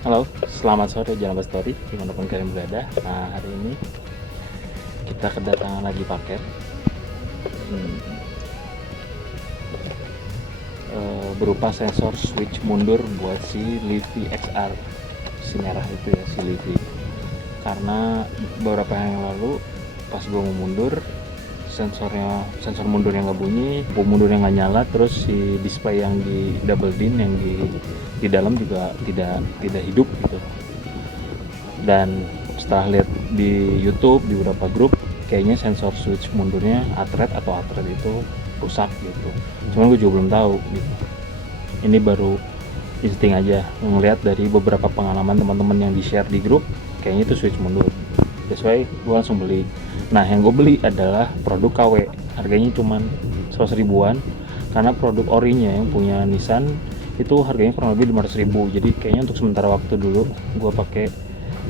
Halo, selamat sore Janaba Story, dimanapun kalian berada. Nah, hari ini kita kedatangan lagi paket berupa sensor switch mundur buat si Livy XR, si merah itu ya, si Livy. Karena beberapa hari yang lalu pas gue mau mundur, sensor mundur yang nggak bunyi, lampu mundur yang nggak nyala, terus si display yang di double din yang di dalam juga tidak hidup gitu. Dan setelah lihat di YouTube di beberapa grup, kayaknya sensor switch mundurnya atret itu rusak gitu. Cuman gue juga belum tahu gitu. Ini baru insting aja ngelihat dari beberapa pengalaman teman-teman yang di share di grup, kayaknya itu switch mundur. That's why gue langsung beli. Nah, yang gue beli adalah produk KW, harganya cuman 100 ribuan. Karena produk orinya yang punya Nissan itu harganya kurang lebih 500 ribu. Jadi kayaknya untuk sementara waktu dulu gue pakai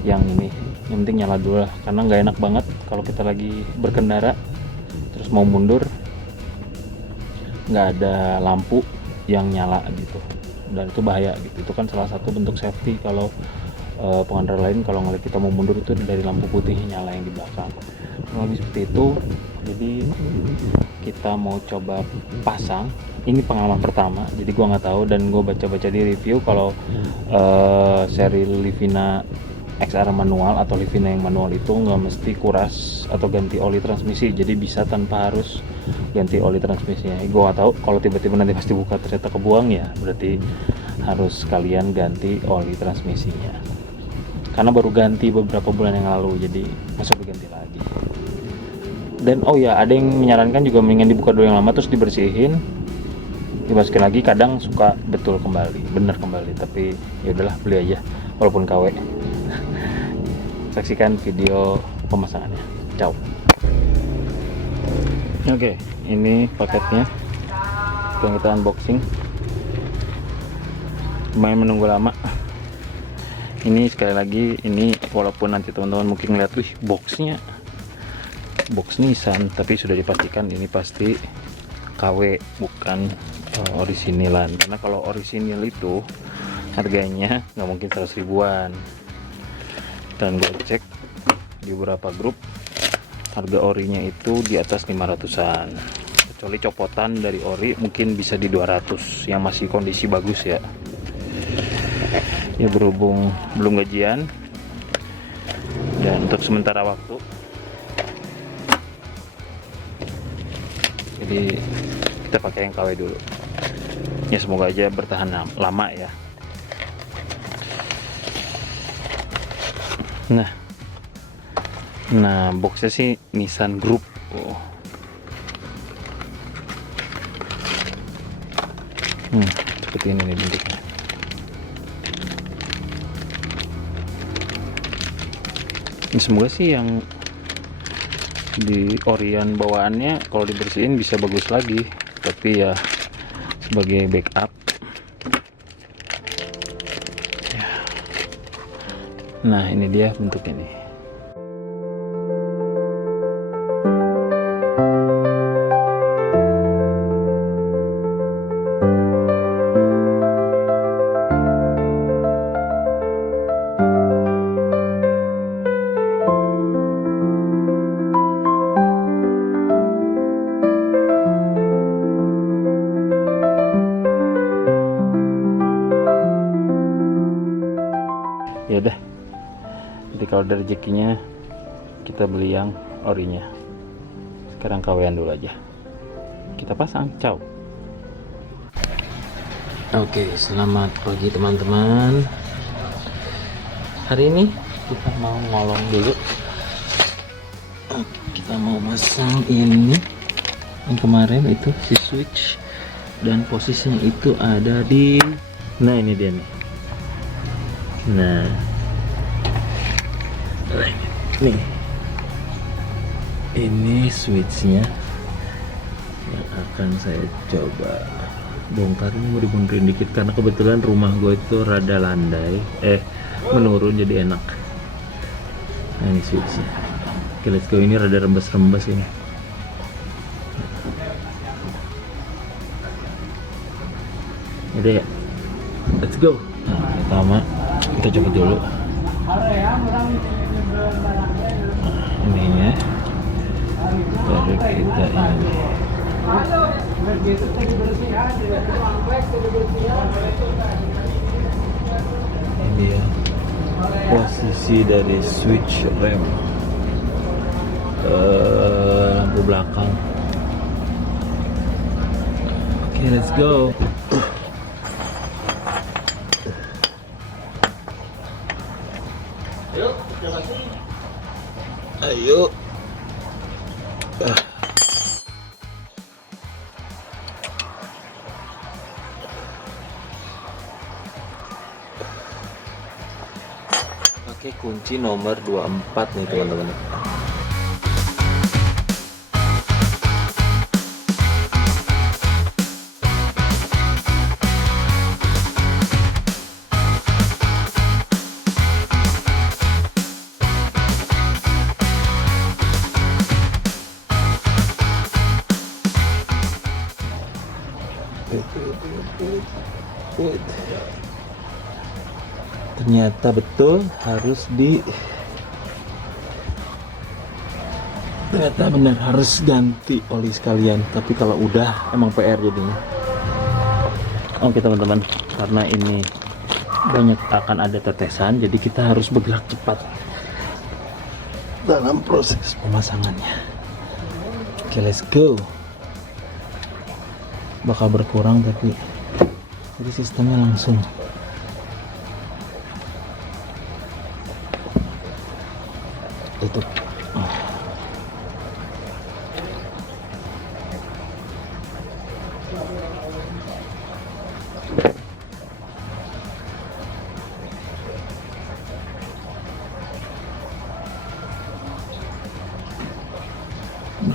yang ini, yang penting nyala dulu lah, karena nggak enak banget kalau kita lagi berkendara terus mau mundur nggak ada lampu yang nyala gitu, dan itu bahaya gitu. Itu kan salah satu bentuk safety kalau pengendara lain kalau ngeliat kita mau mundur itu dari lampu putih nyala yang di belakang. Lebih seperti itu. Jadi kita mau coba pasang, ini pengalaman pertama jadi gua nggak tahu, dan gue baca-baca di review kalau seri Livina XR manual atau Livina yang manual itu nggak mesti kuras atau ganti oli transmisi, jadi bisa tanpa harus ganti oli transmisinya. Gue nggak tahu, kalau tiba-tiba nanti pasti buka ternyata kebuang ya berarti harus kalian ganti oli transmisinya, karena baru ganti beberapa bulan yang lalu, jadi masuk diganti lagi. Dan oh ya, ada yang menyarankan juga mendingan dibuka dulu yang lama terus dibersihin, dimasukin lagi, kadang suka betul kembali, bener kembali. Tapi ya udahlah, beli aja walaupun KW. Saksikan video pemasangannya. Ciao. Oke, ini paketnya yang kita unboxing. Lumayan menunggu lama. Ini sekali lagi, ini walaupun nanti teman-teman mungkin ngeliat, wih boxnya box Nissan, tapi sudah dipastikan ini pasti KW, bukan orisinilan. Karena kalau orisinil itu harganya nggak mungkin 100 ribuan. Dan gue cek di beberapa grup, harga orinya itu di atas 500-an, kecuali copotan dari ori mungkin bisa di 200 yang masih kondisi bagus ya. Ya berhubung belum gajian dan untuk sementara waktu, jadi kita pakai yang KW dulu ya, semoga aja bertahan lama ya. Nah boxnya sih Nissan Group. Seperti ini nih bentuknya. Ini semoga sih yang di orian bawaannya kalau dibersihin bisa bagus lagi, tapi ya sebagai backup. Nah ini dia bentuknya nih. Ya udah, nanti kalau ada rezekinya kita beli yang orinya. Sekarang KW-an dulu aja, kita pasang. Ciao. Oke, selamat pagi teman-teman. Hari ini kita mau ngolong dulu. Kita mau pasang ini yang kemarin itu si switch, dan posisinya itu ada di, nah ini dia nih. Nah nih, ini switchnya yang akan saya coba bongkar. Ini mau dibongkarin dikit karena kebetulan rumah gue itu rada landai, menurun, jadi enak. Nah ini switchnya. Oke, let's go. Ini rada rembes-rembes ini. Udah ya, let's go. Nah, pertama Kita coba dulu ininya, baru kita ini. Ini ya posisi dari switch rem, lampu belakang. Oke, let's go. Ayo. Pakai kunci nomor 24 nih teman-teman. Ternyata betul harus ternyata benar harus ganti oli sekalian. Tapi kalau udah emang PR jadinya. Oke teman-teman, karena ini banyak akan ada tetesan, jadi kita harus bergerak cepat dalam proses pemasangannya. Oke, let's go. Bakal berkurang tapi jadi sistemnya langsung. Tutup.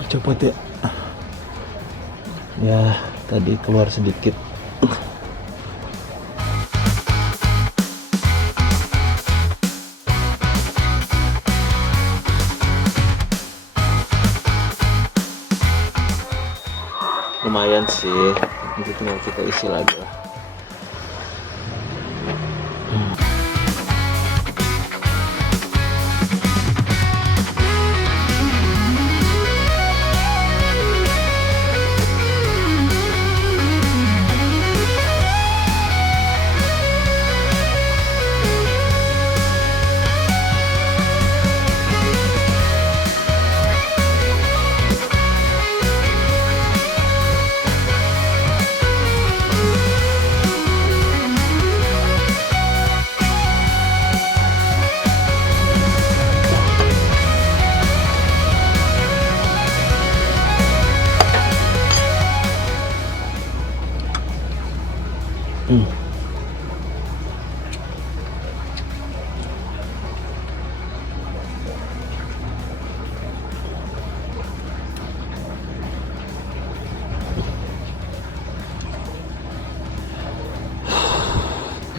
Copot ya. Ya, tadi keluar sedikit. Lumayan sih, nanti tinggal kita isi lagi lah.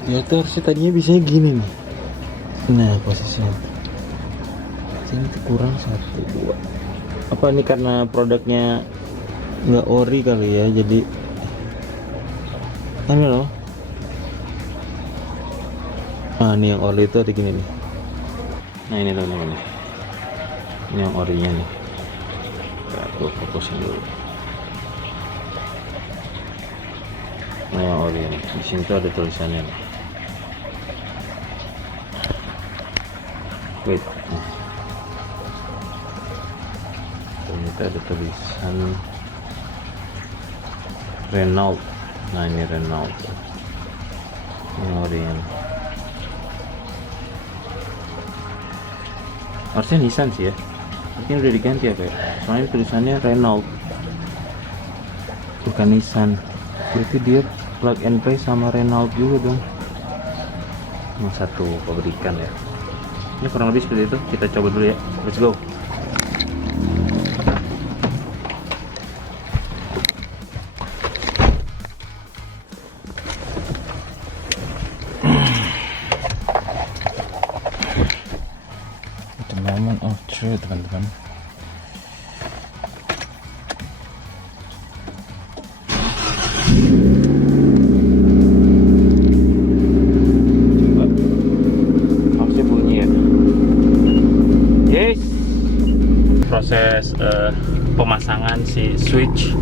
Ya tuh harusnya tadinya bisanya gini nih. Nah posisinya sini tuh kurang 1, 2. Apa ini karena produknya nggak ori kali ya, jadi ini loh. Ah ini yang ori itu ada gini nih. Nah ini loh ini yang orinya nih. Aku fokusin dulu. Nah yang ori ini di sini tuh ada tulisannya nih. Wait, ternyata ada tulisan Renault. Nah ini Renault, ini orinya. Harusnya Nissan sih ya, mungkin udah diganti apa ya, soalnya tulisannya Renault bukan Nissan. Berarti dia plug and play sama Renault juga dong, yang satu pabrikan ya. Ini kurang lebih seperti itu. Kita coba dulu ya. Let's go. The moment of truth, teman-teman. Coba. proses pemasangan si switch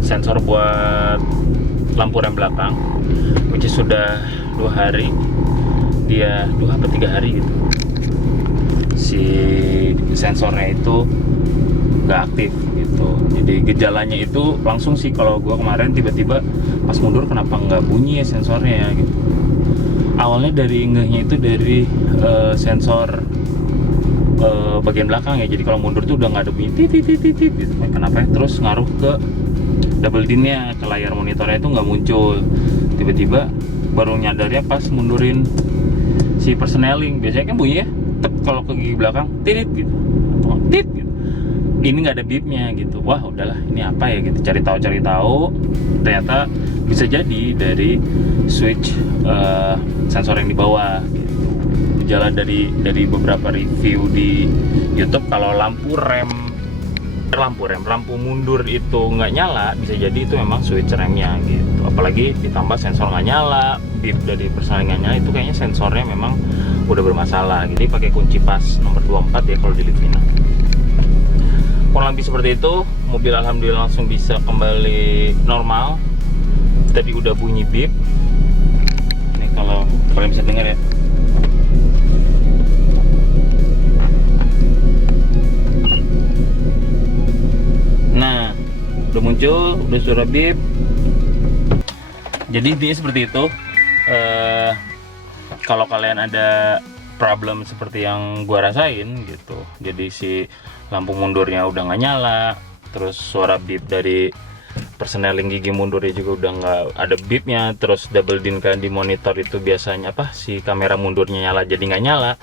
sensor buat lampu rem belakang, which is sudah 2 hari, dia 2 atau 3 hari gitu, si sensornya itu nggak aktif gitu. Jadi gejalanya itu langsung sih, kalau gua kemarin tiba-tiba pas mundur kenapa nggak bunyi ya sensornya ya gitu. Awalnya dari ngehnya itu dari sensor bagian belakang ya, jadi kalau mundur tuh udah nggak ada bunyi tit gitu. Kenapa ya? Terus ngaruh ke double din-nya, ke layar monitornya itu nggak muncul. Tiba-tiba baru nyadarnya pas mundurin si persneling. Biasanya kan bunyi ya tep kalau ke gigi belakang tit gitu, atau tit gitu. Ini nggak ada bipnya gitu. Wah udahlah, ini apa ya gitu. Cari tahu ternyata bisa jadi dari switch sensor yang di bawah gitu. Jalan dari beberapa review di YouTube, kalau lampu mundur itu nggak nyala, bisa jadi itu memang switch remnya gitu. Apalagi ditambah sensor nggak nyala, bip dari persneling nggak nyala, itu kayaknya sensornya memang udah bermasalah. Jadi pakai kunci pas nomor 24 ya kalau di Livina. Kurang lebih seperti itu. Mobil alhamdulillah langsung bisa kembali normal. Tadi udah bunyi bip. Ini kalau kalian bisa dengar ya. Nah, udah muncul, udah suara bip. Jadi intinya seperti itu. Kalau kalian ada problem seperti yang gua rasain gitu, jadi si lampu mundurnya udah nggak nyala, terus suara bip dari persneling gigi mundurnya juga udah nggak ada bipnya, terus double din kan di monitor itu biasanya si kamera mundurnya nyala jadi nggak nyala,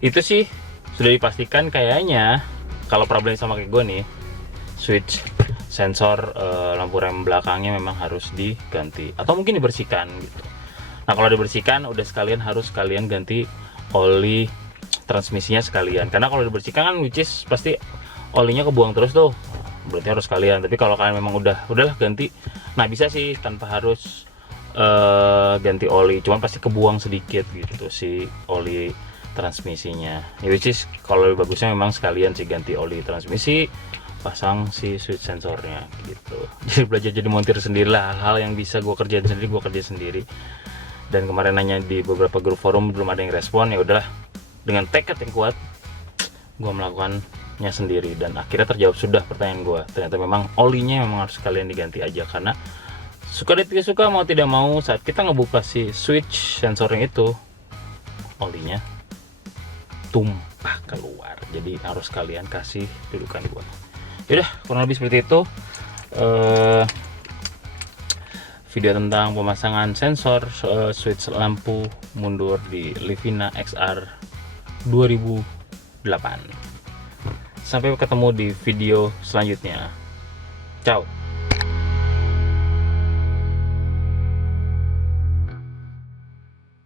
itu sih sudah dipastikan kayaknya kalau problemnya sama kayak gue nih, switch sensor lampu rem belakangnya memang harus diganti atau mungkin dibersihkan gitu. Nah kalau dibersihkan udah sekalian harus kalian ganti oli transmisinya sekalian, karena kalau dibersihkan kan which is pasti olinya kebuang terus tuh, berarti harus kalian. Tapi kalau kalian memang udahlah ganti, nah bisa sih tanpa harus ganti oli, cuman pasti kebuang sedikit gitu si oli transmisinya ya, which is kalau lebih bagusnya memang sekalian sih ganti oli transmisi, pasang si switch sensornya gitu. Jadi belajar jadi montir sendiri lah, hal yang bisa gue kerjain sendiri gue kerjain sendiri. Dan kemarin nanya di beberapa grup forum belum ada yang respon, ya udahlah dengan tekad yang kuat gue melakukannya sendiri dan akhirnya terjawab sudah pertanyaan gue. Ternyata memang olinya memang harus kalian diganti aja, karena suka dan tidak suka, mau tidak mau saat kita ngebuka si switch sensornya itu olinya tumpah keluar, jadi harus kalian kasih dudukan gue. Yaudah kurang lebih seperti itu video tentang pemasangan sensor switch lampu mundur di Livina XR 2008. Sampai ketemu di video selanjutnya. Ciao.